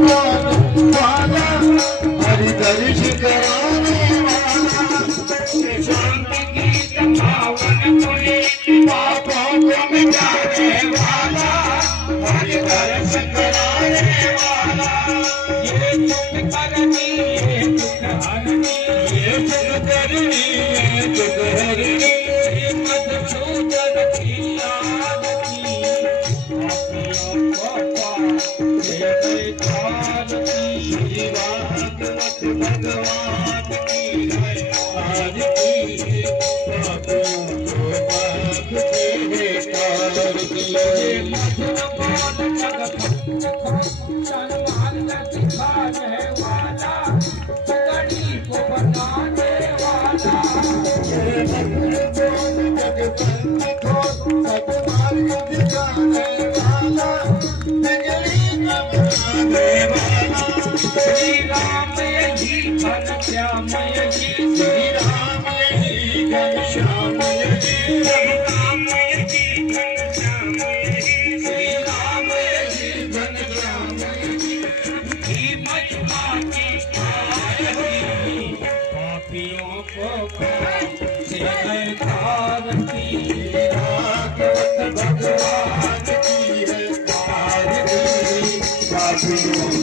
वाला हरि दर्श कराने वाला शांति गीत पावन पुनीत पापों को मिटाने वाला हरि दर्श कराने वाला ये दुख करनी ये दुख हरनी ये दुख करनी ये दुख हरनी मधुसूदन की याद की भगवान की आज की श्री राम यही घन श्याम यही श्री राम यही घन श्याम यही राम यही घन श्याम यही श्री राम यही घन श्याम यही महिमा की पापियों को से तारती भागवत भगवान की है तारती पापियों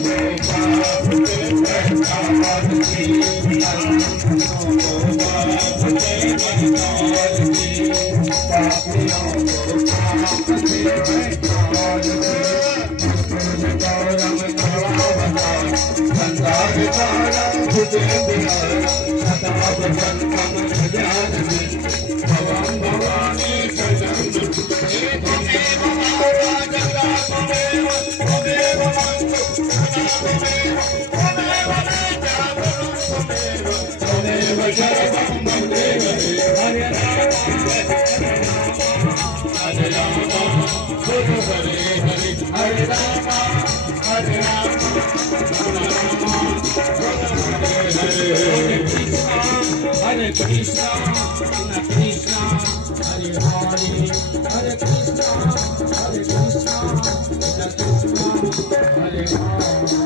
Hare Krishna, Krishna Krishna, Hare Hare, Hare Krishna, Hare Krishna, Krishna Krishna, Hare Hare.